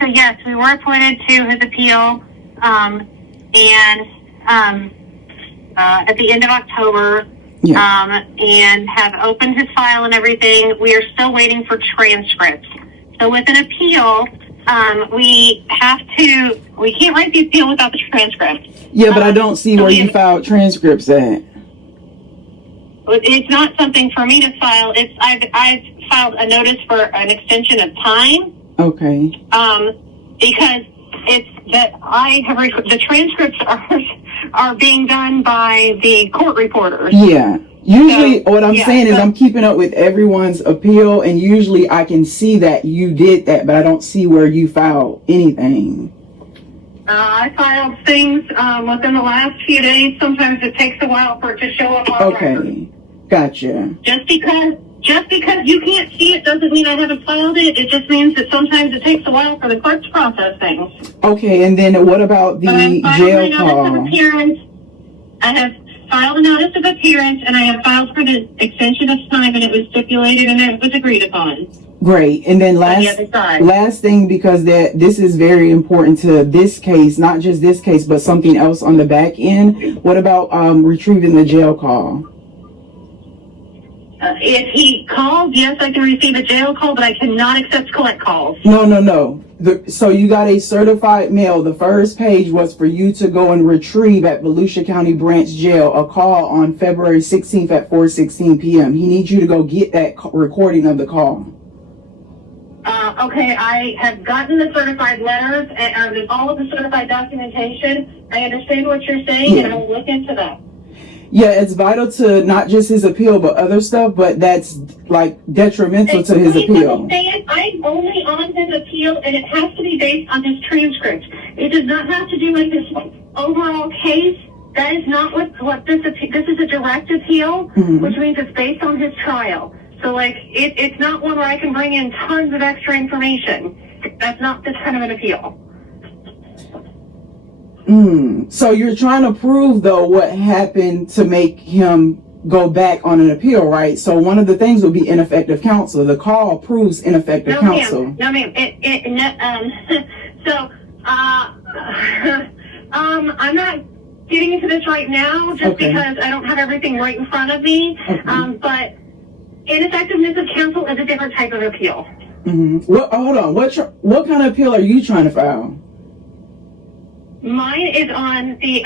So yes, we were appointed to his appeal, and at the end of October, and have opened his file and everything. We are still waiting for transcripts. So with an appeal, we can't write the appeal without the transcript. Yeah, but I don't see where you filed transcripts at. It's not something for me to file. I've filed a notice for an extension of time. Okay. Because it's that the transcripts are being done by the court reporters. Yeah. Usually what I'm saying is I'm keeping up with everyone's appeal, and usually I can see that you did that, but I don't see where you filed anything. I filed things within the last few days. Sometimes it takes a while for it to show up on record. Gotcha. Just because you can't see it doesn't mean I haven't filed it. It just means that sometimes it takes a while for the clerk to process things. Okay, and then what about the jail call? I have filed a notice of appearance, and I have filed for the extension of time, and it was stipulated and it was agreed upon. Great. And then last thing, because this is very important to this case, not just this case, but something else on the back end. What about retrieving the jail call? If he calls, yes, I can receive a jail call, but I cannot accept collect calls. No. So you got a certified mail. The first page was for you to go and retrieve at Volusia County Branch Jail a call on February 16th at 4:16 p.m. He needs you to go get that recording of the call. Okay, I have gotten the certified letters and all of the certified documentation. I understand what you're saying, and I'll look into that. Yeah, it's vital to not just his appeal, but other stuff, but that's like detrimental to his appeal. I'm only on his appeal, and it has to be based on his transcript. It does not have to do with his overall case. That is not what this is a direct appeal, which means it's based on his trial. So it's not one where I can bring in tons of extra information. That's not this kind of an appeal. So you're trying to prove, though, what happened to make him go back on an appeal, right? So one of the things would be ineffective counsel. The call proves ineffective counsel. No, ma'am. I'm not getting into this right now just because I don't have everything right in front of me. But ineffectiveness of counsel is a different type of appeal. Hold on. What kind of appeal are you trying to file? Mine is on the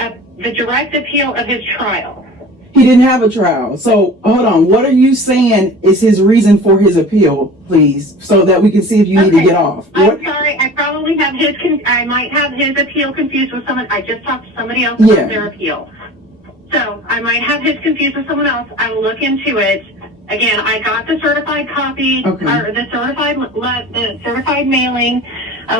direct appeal of his trial. He didn't have a trial. So, hold on. What are you saying is his reason for his appeal, please, so that we can see if you need to get off? I'm sorry. I probably have I might have his appeal confused with someone. I just talked to somebody else about their appeal. So, I might have his confused with someone else. I will look into it. Again, I got the certified copy, or the certified mailing.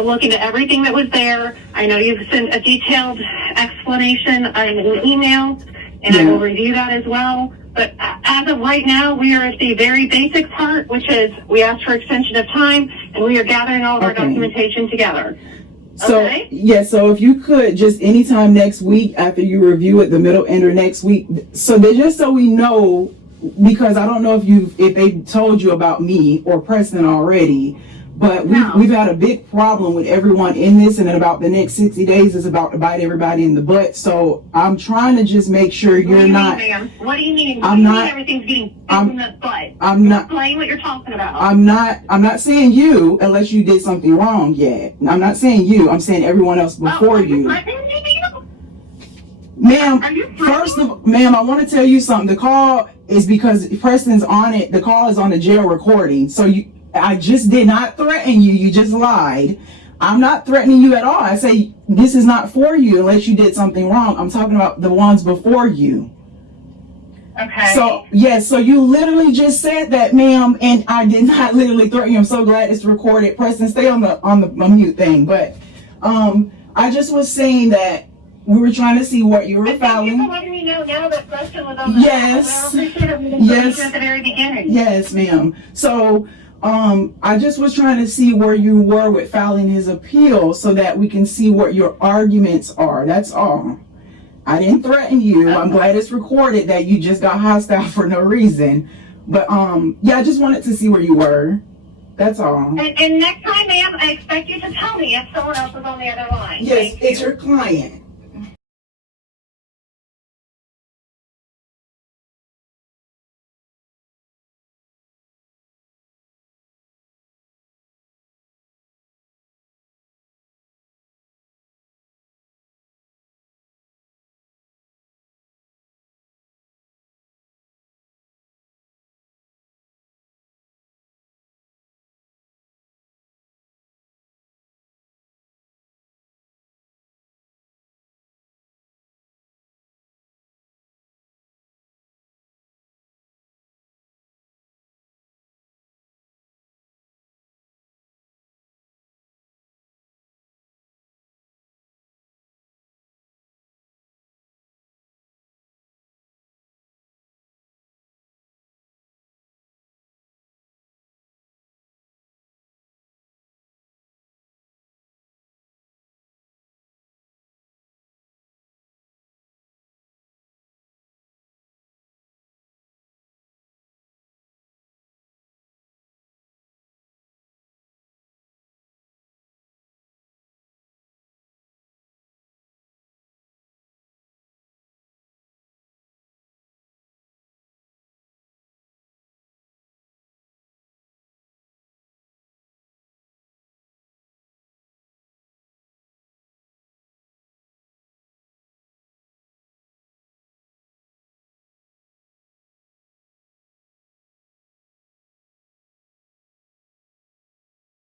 Look into everything that was there. I know you've sent a detailed explanation in an email, and I will review that as well. But as of right now, we are at the very basic part, which is we asked for extension of time, and we are gathering all of our documentation together. So, so if you could just anytime next week after you review it, the middle end or next week, so we know, because I don't know if they told you about me or Preston already, but we've had a big problem with everyone in this, and in about the next 60 days is about to bite everybody in the butt. So I'm trying to just make sure you're not. What do you mean? I'm not. Everything's getting bit in the butt. I'm not explain what you're talking about. I'm not saying you unless you did something wrong yet. I'm not saying you. I'm saying everyone else before you. Ma'am, first of all, ma'am, I want to tell you something. The call is because Preston's on it. The call is on the jail recording. So I just did not threaten you. You just lied. I'm not threatening you at all. I say this is not for you unless you did something wrong. I'm talking about the ones before you. Okay. So, yes, so you literally just said that, ma'am, and I did not literally threaten you. I'm so glad it's recorded. Preston, stay on the mute thing. But I just was saying that we were trying to see what you were filing. Thank you for letting me know now that Preston was on the Yes. Yes. At the very beginning. Yes, ma'am. So I just was trying to see where you were with filing his appeal so that we can see what your arguments are. That's all. I didn't threaten you. I'm glad it's recorded that you just got hostile for no reason. But I just wanted to see where you were. That's all. And next time, ma'am, I expect you to tell me if someone else is on the other line. Yes, Thank you. it's your client.